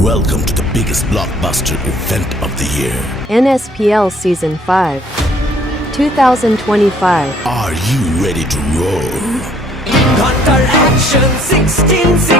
Welcome to the biggest blockbuster event of the year. NSPL Season 5, 2025. Are you ready to roll? Hunter Action 1616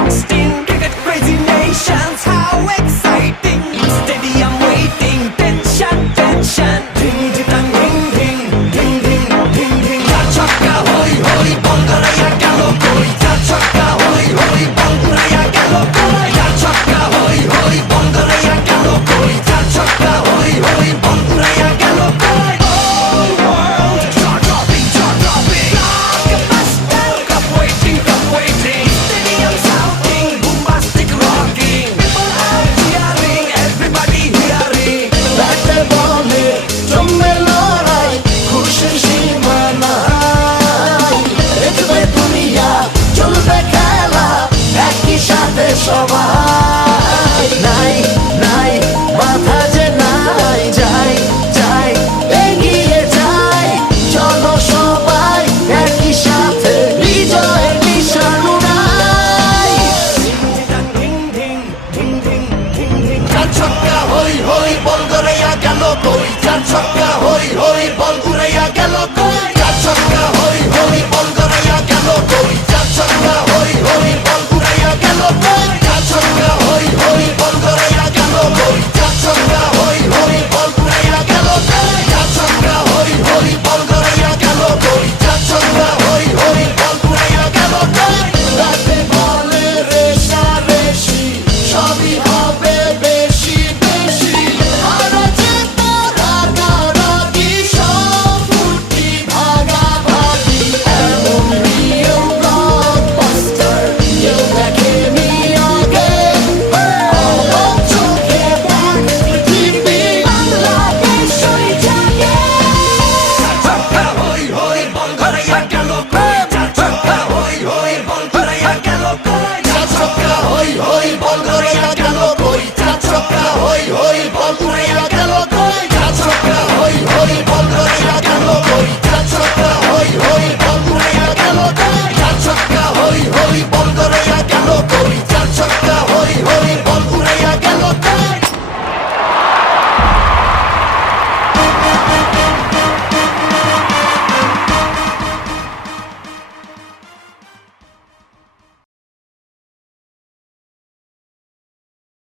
Cricket Crazy Nation গেল বই চার ছক্কা হই হই